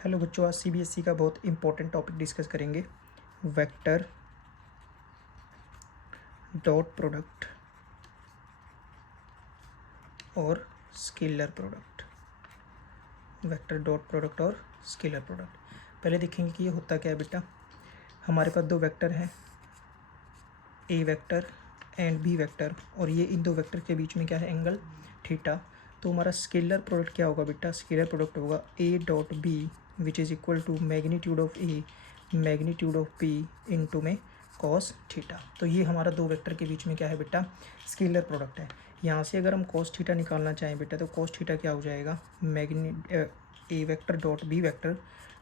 Hello बच्चों, आज CBSE का बहुत इंपॉर्टेंट टॉपिक डिस्कस करेंगे। वेक्टर डॉट प्रोडक्ट और scalar product. Vector dot product और स्केलर प्रोडक्ट पहले देखेंगे कि ये होता क्या है बेटा। हमारे पास दो वेक्टर हैं, ए वेक्टर एंड बी वेक्टर, और ये इन दो वेक्टर के बीच में क्या है, एंगल थीटा। तो हमारा स्केलर प्रोडक्ट क्या होगा बेटा, स्केलर प्रोडक्ट होगा A dot B which is equal to magnitude of A magnitude of B into में कॉस थीटा। तो ये हमारा दो वेक्टर के बीच में क्या है बेटा, स्केलर प्रोडक्ट है। यहाँ से अगर हम कॉस थीटा निकालना चाहें बेटा, तो कॉस थीटा क्या हो जाएगा, A vector dot B vector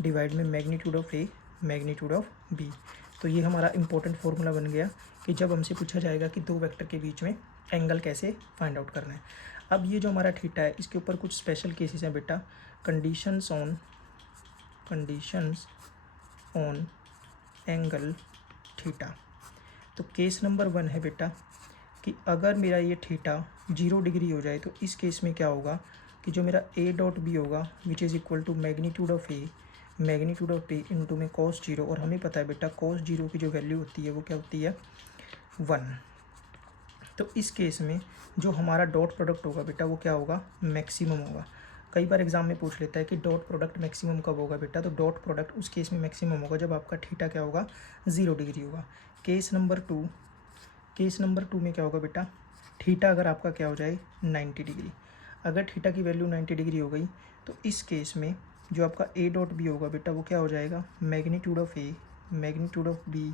divide में magnitude of A magnitude of B. तो ये हमारा इंपॉर्टेंट फॉर्मूला बन गया कि जब हमसे पूछा जाएगा कि दो वेक्टर के बीच में एंगल कैसे फाइंड आउट करना है। अब ये जो हमारा थीटा है, इसके ऊपर कुछ स्पेशल केसेस हैं बेटा। Conditions on angle theta. तो केस नंबर 1 है बेटा कि अगर मेरा ये थीटा 0 डिग्री हो जाए, तो इस केस में क्या होगा कि जो मेरा ए डॉट बी होगा which is equal to magnitude of A magnitude of B into में कॉस 0, और हमें पता है बेटा कॉस 0 की जो वैल्यू होती है वो क्या होती है, 1। तो इस केस में जो हमारा डॉट प्रोडक्ट होगा बेटा वो क्या होगा, मैक्सिमम होगा। कई बार एग्जाम में पूछ लेता है कि डॉट प्रोडक्ट मैक्सिमम कब होगा बेटा, तो डॉट प्रोडक्ट उस केस में मैक्सिमम होगा जब आपका थीटा क्या होगा, 0 डिग्री होगा। केस नंबर टू में क्या होगा बेटा, थीटा अगर आपका क्या हो जाए, 90 डिग्री। अगर थीटा की वैल्यू 90 डिग्री हो गई, तो इस केस में जो आपका ए डॉट बी होगा बेटा वो क्या हो जाएगा, magnitude of A magnitude of B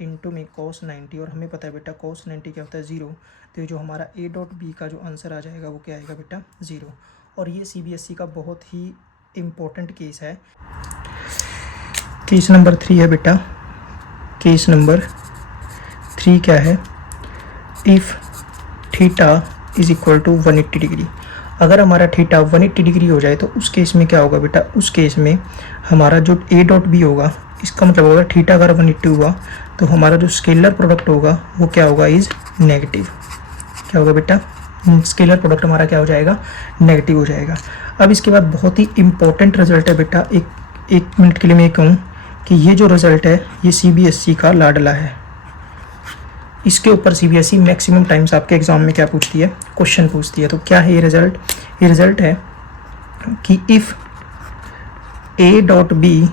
into में कॉस 90, और हमें पता है बेटा कॉस 90 क्या होता है, 0। तो ये जो हमारा ए डॉट बी का जो आंसर आ जाएगा वो क्या आएगा बेटा, 0। और ये सीबीएसई का बहुत ही इम्पोर्टेंट केस है। केस नंबर 3 है बेटा। केस नंबर 3 क्या है, if theta is equal to 180 degree. अगर हमारा थीटा 180 डिग्री हो जाए, तो उस केस में क्या होगा बेटा, उस केस में हमारा जो ए डॉट बी होगा, इसका मतलब होगा थीटा अगर 180 हुआ तो हमारा जो स्केलर प्रोडक्ट होगा वो क्या होगा, इज़ नेगेटिव। क्या होगा बेटा, स्केलर प्रोडक्ट हमारा क्या हो जाएगा, नेगेटिव हो जाएगा। अब इसके बाद बहुत ही इंपॉर्टेंट रिजल्ट है बेटा। एक मिनट के लिए मैं कहूँ कि ये जो रिजल्ट है ये सीबीएसई का लाडला है। इसके ऊपर सीबीएसई मैक्सिमम टाइम्स आपके एग्जाम में क्या पूछती है, क्वेश्चन पूछती है। तो क्या है ये रिजल्ट, ये रिजल्ट है कि if A dot B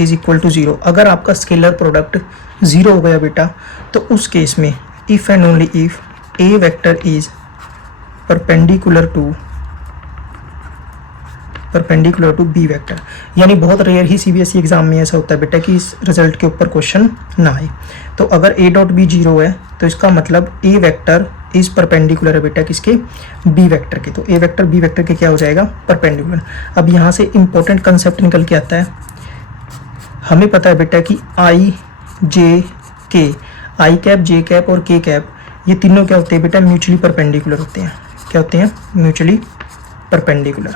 is equal to 0, अगर आपका स्केलर प्रोडक्ट 0 हो गया बेटा, तो उस केस में if and only if A vector is perpendicular to B vector. यानी बहुत रेयर ही सीबीएसई एग्जाम में ऐसा होता है बेटा कि इस रिजल्ट के ऊपर क्वेश्चन ना आए। तो अगर ए डॉट बी 0 है, तो इसका मतलब ए वेक्टर इज परपेंडिकुलर है बेटा किसके, बी वेक्टर के। तो ए वेक्टर बी वेक्टर के क्या हो जाएगा, परपेंडिकुलर। अब यहाँ से इंपॉर्टेंट कंसेप्ट निकल के आता है। हमें पता है बेटा कि आई कैप जे कैप और के कैप, ये तीनों क्या होते हैं बेटा, म्यूचुअली परपेंडिकुलर होते हैं। क्या होते हैं, म्यूचुअली परपेंडिकुलर।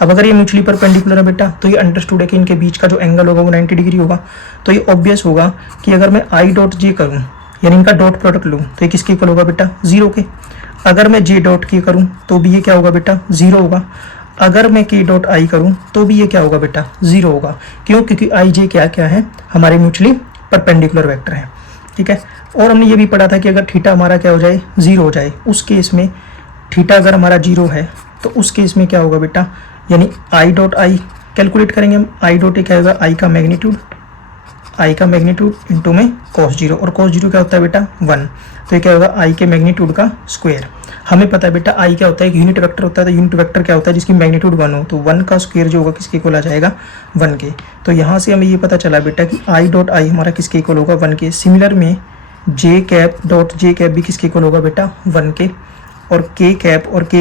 अब अगर ये म्यूचुअली परपेंडिकुलर है बेटा, तो ये अंडरस्टूड है कि इनके बीच का जो एंगल होगा वो 90 डिग्री होगा। तो ये ऑब्वियस होगा कि अगर मैं आई डॉट जे करूँ, यानी इनका डॉट प्रोडक्ट लूँ, तो ये किसके इक्वल होगा बेटा, 0 के। अगर मैं जे डॉट के करूँ तो भी ये क्या होगा बेटा, 0 होगा। अगर मैं के डॉट आई करूँ तो भी ये क्या होगा बेटा, 0 होगा। क्यों, क्योंकि आई जे क्या क्या है, हमारे म्यूचुअली परपेंडिकुलर वेक्टर हैं। ठीक है। और हमने ये भी पढ़ा था कि अगर थीटा हमारा क्या हो जाए, 0 हो जाए, उस केस में थीटा अगर हमारा 0 है, तो उस केस में क्या होगा बेटा, यानी आई डॉट आई कैलकुलेट करेंगे हम। आई डॉट ए क्या होगा, आई का मैग्नीट्यूड इंटू में कॉस 0, और कॉस 0 क्या होता है बेटा, 1। तो ये क्या होगा, आई के मैग्नीट्यूड का स्क्वायर। हमें पता है बेटा आई क्या होता है, एक यूनिट वेक्टर होता है। तो यूनिट वेक्टर क्या होता है, जिसकी मैग्नीट्यूड 1 हो, तो 1 का स्क्वायर जो होगा किसके इक्वल आ जाएगा, 1 के। तो यहाँ से हमें ये पता चला बेटा कि आई डॉट आई हमारा किसके इक्वल होगा, 1 के। सिमिलर में जे कैप डॉट जे कैप भी किसके इक्वल होगा बेटा, 1 के। और के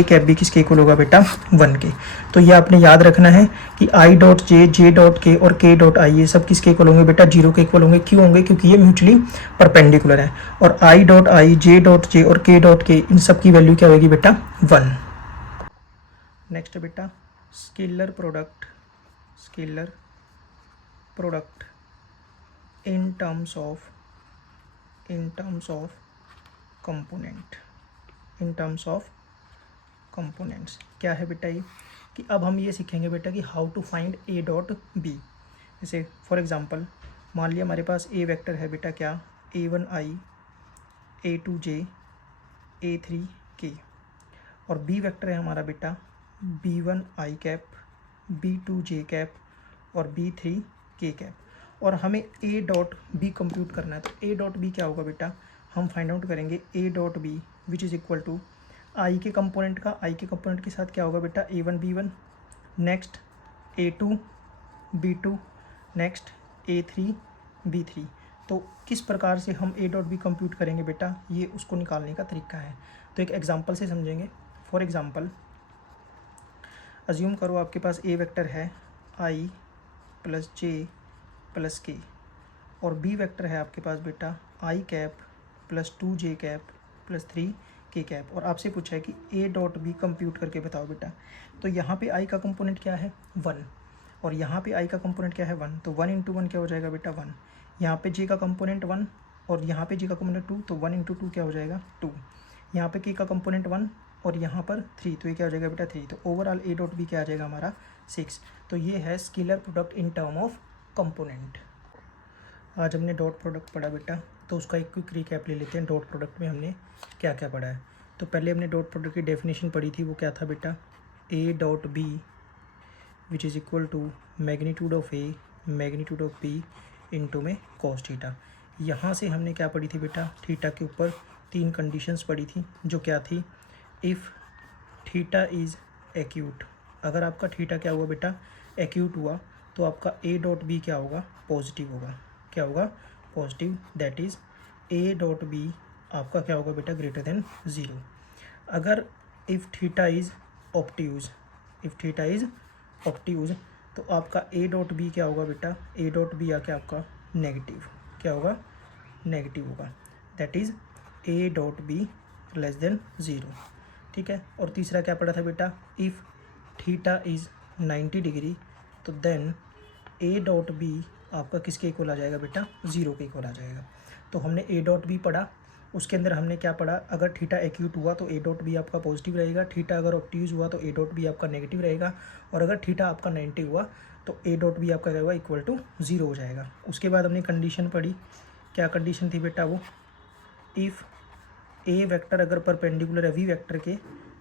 कैप भी किसके इक्वल होगा बेटा, 1 के। तो ये आपने याद रखना है कि आई डॉट जे डॉट के और के डॉट आई ये सब किसके इक्वल होंगे बेटा, 0 के इक्वल होंगे। क्यों होंगे, क्योंकि ये म्यूचुअली परपेंडिकुलर है। और I dot I, J dot J और के डॉट के, इन सब की वैल्यू क्या होगी बेटा, 1। नेक्स्ट बेटा, scalar product in terms of components. क्या है बेटा ये, कि अब हम ये सीखेंगे बेटा कि how to find A dot B. जैसे फॉर एग्जांपल मान लिया हमारे पास ए वेक्टर है बेटा क्या, a1i a2j a3k, और बी वेक्टर है हमारा बेटा b1i कैप b2j कैप और b3k कैप, और हमें a डॉट बी कंप्यूट करना है। तो a डॉट बी क्या होगा बेटा, हम फाइंड आउट करेंगे a dot B which is equal to I के कंपोनेंट का, आई के कंपोनेंट के साथ क्या होगा बेटा a1 b1, next a2 b2, next a3 b3। तो किस प्रकार से हम a डॉट बी कंप्यूट करेंगे बेटा, ये उसको निकालने का तरीका है। तो एक एग्जांपल से समझेंगे। फॉर एग्जांपल अज्यूम करो आपके पास a वेक्टर है i plus j plus k, और b वेक्टर है आपके पास बेटा i cap plus 2j cap plus 3k cap, और आपसे पूछा है कि a डॉट बी कंप्यूट करके बताओ बेटा। तो यहाँ पे i का कंपोनेंट क्या है 1, और यहाँ पे i का कंपोनेंट क्या है 1, तो 1 इंटू 1 क्या हो जाएगा बेटा 1। यहाँ पे j का कंपोनेंट 1 और यहाँ पे j का कंपोनेंट 2, तो 1 इंटू 2 क्या हो जाएगा 2। यहाँ पे k का कंपोनेंट 1 और यहाँ पर 3, तो ये क्या हो जाएगा बेटा 3। तो ओवरऑल a डॉट बी क्या आ जाएगा हमारा 6। तो ये है scalar product in term of component. आज हमने डॉट प्रोडक्ट पढ़ा बेटा, तो उसका एक क्विक रिकैप ले लेते हैं। डॉट प्रोडक्ट में हमने क्या क्या पढ़ा है। तो पहले हमने डॉट प्रोडक्ट की डेफिनेशन पढ़ी थी, वो क्या था बेटा, a dot B which is equal to magnitude of a magnitude of b into में कॉस थीटा। यहाँ से हमने क्या पढ़ी थी बेटा, थीटा के ऊपर 3 कंडीशंस पढ़ी थी, जो क्या थी, इफ़ थीटा इज़ एक्यूट, अगर आपका थीटा क्या हुआ बेटा एक्यूट हुआ, तो आपका a डॉट बी क्या होगा पॉजिटिव होगा। क्या होगा positive, that is a dot B आपका क्या होगा बेटा ग्रेटर देन 0। अगर if theta is obtuse, if theta is obtuse, तो आपका a डॉट बी क्या होगा बेटा, a डॉट बी आके आपका नेगेटिव, क्या होगा नेगेटिव होगा, that is a dot be less than 0। ठीक है। और तीसरा क्या पढ़ा था बेटा, इफ़ थीटा इज़ 90 डिग्री, तो देन a डॉट बी आपका किसके इक्वल आ जाएगा बेटा 0 के इक्वल आ जाएगा। तो हमने a डॉट बी पढ़ा, उसके अंदर हमने क्या पढ़ा, अगर थीटा एक्यूट हुआ तो a डॉट बी आपका पॉजिटिव रहेगा, थीटा अगर ऑब्ट्यूज हुआ तो a डॉट बी आपका नेगेटिव रहेगा, और अगर थीटा आपका 90 हुआ तो a डॉट बी आपका क्या होगा इक्वल टू 0 हो जाएगा। उसके बाद हमने कंडीशन पढ़ी, क्या कंडीशन थी बेटा वो, इफ़ a वेक्टर अगर परपेंडिकुलर है v वेक्टर के,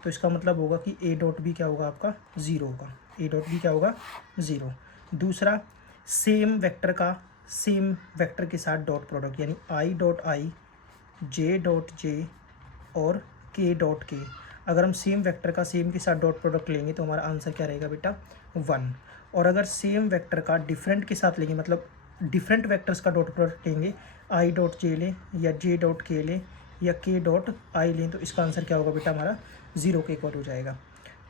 तो इसका मतलब होगा कि a डॉट बी क्या होगा आपका 0 होगा, a डॉट बी क्या होगा 0। दूसरा, सेम वेक्टर का सेम वेक्टर के साथ डॉट प्रोडक्ट, यानी i dot I j dot J और k डॉट के, अगर हम सेम वेक्टर का सेम के साथ डॉट प्रोडक्ट लेंगे तो हमारा आंसर क्या रहेगा बेटा 1। और अगर सेम वेक्टर का डिफरेंट के साथ लेंगे, मतलब डिफरेंट वेक्टर्स का डॉट प्रोडक्ट लेंगे, i डॉट जे लें या j डॉट के लें या k डॉट आई लें, तो इसका आंसर क्या होगा बेटा हमारा 0 के इक्वल हो जाएगा।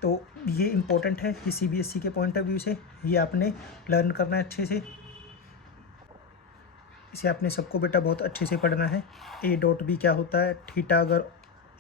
तो ये इंपॉर्टेंट है कि CBSE के पॉइंट ऑफ व्यू से ये आपने लर्न करना है अच्छे से, इसे आपने सबको बेटा बहुत अच्छे से पढ़ना है। a डॉट बी क्या होता है, थीटा अगर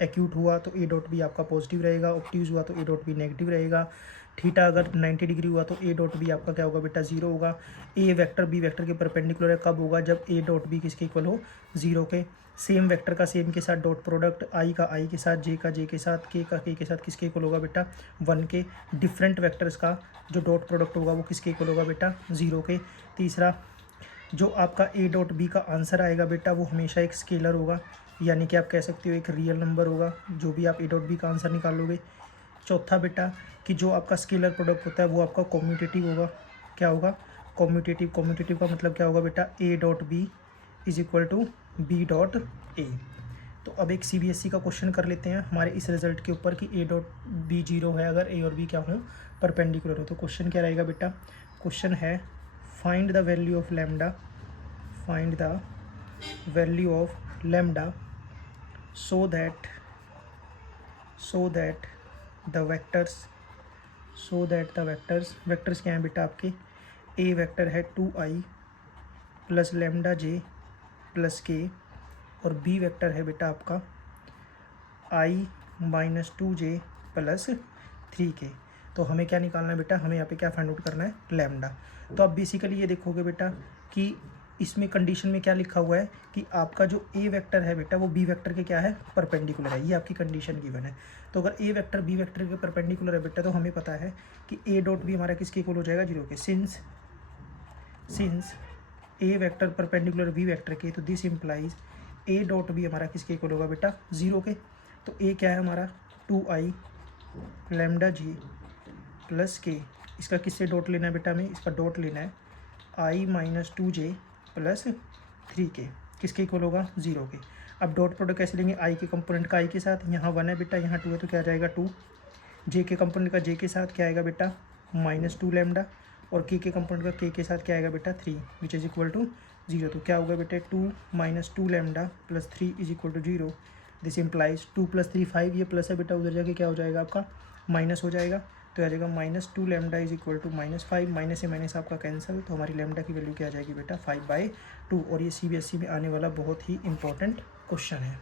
एक्यूट हुआ तो a डॉट बी आपका पॉजिटिव रहेगा, ऑब्ट्यूज हुआ तो a डॉट बी नेगेटिव रहेगा, थीटा अगर 90 डिग्री हुआ तो a डॉट बी आपका क्या होगा बेटा 0 होगा। a वेक्टर b वेक्टर के परपेंडिकुलर है, कब होगा, जब a डॉट बी किसके इक्वल हो 0 के। सेम वेक्टर का सेम के साथ डॉट प्रोडक्ट, i का i के साथ, j का j के साथ, k का k के साथ किसके इक्वल होगा बेटा 1 के। डिफरेंट वेक्टर्स का जो डॉट प्रोडक्ट होगा वो किसके इक्वल होगा बेटा 0 के। तीसरा, जो आपका a डॉट बी का आंसर आएगा बेटा वो हमेशा एक स्केलर होगा, यानी कि आप कह सकते हो एक रियल नंबर होगा, जो भी आप a डॉट बी का आंसर निकालोगे। चौथा बेटा, कि जो आपका स्केलर प्रोडक्ट होता है वो आपका कॉम्यूटेटिव होगा। क्या होगा कॉम्यूटेटिव, कॉम्यूटेटिव का मतलब क्या होगा बेटा a dot B is equal to b dot a। तो अब एक CBSE का क्वेश्चन कर लेते हैं हमारे इस रिजल्ट के ऊपर कि a डॉट बी 0 है अगर a और b क्या हो परपेंडिकुलर हो। तो क्वेश्चन क्या रहेगा बेटा, क्वेश्चन है find the value of lambda, find the value of lambda so that the vectors vectors क्या हैं बेटा आपके, a वेक्टर है 2i plus lambda j plus k, और b वेक्टर है बेटा आपका i minus 2j plus 3k। तो हमें क्या निकालना है बेटा, हमें यहाँ पे क्या फाइंड आउट करना है लैम्डा। तो अब बेसिकली ये देखोगे बेटा कि इसमें कंडीशन में क्या लिखा हुआ है कि आपका जो ए वेक्टर है बेटा वो बी वेक्टर के क्या है, परपेंडिकुलर है। ये आपकी कंडीशन गिवन है। तो अगर ए वेक्टर बी वेक्टर के परपेंडिकुलर है बेटा, तो हमें पता है कि ए डॉट बी हमारा किसके इक्वल हो जाएगा, 0 के। Since A vector perpendicular B vector के, तो this implies A dot B हमारा किसके इक्वल होगा बेटा, 0 के। तो ए क्या है हमारा, 2i लैम्डा जी प्लस के। इसका किससे डॉट लेना है बेटा, हमें इसका डॉट लेना है i minus 2j plus 3k, किसके इक्वल होगा, 0 के। अब डॉट प्रोडक्ट कैसे लेंगे, i के कंपोनेंट का i के साथ, यहाँ 1 है बेटा, यहाँ 2 है, तो क्या आ जाएगा 2। j के कंपोनेंट का j के साथ क्या आएगा बेटा, -2 लैम्डा, और k के कंपोनेंट का k के साथ क्या आएगा बेटा, 3, विच इज़ इक्वल टू 0। तो क्या होगा बेटा, 2 - 2 lambda plus 3 is equal to 0। This implies 2 + 3 5, ये प्लस है बेटा, उधर जाके क्या हो जाएगा आपका माइनस हो जाएगा। तो आ जाएगा -2 lambda is equal to -5, minus से माइनस आपका कैंसिल, तो हमारी लैम्डा की वैल्यू क्या आ जाएगी बेटा, 5/2। और ये CBSE में आने वाला बहुत ही इंपॉर्टेंट क्वेश्चन है।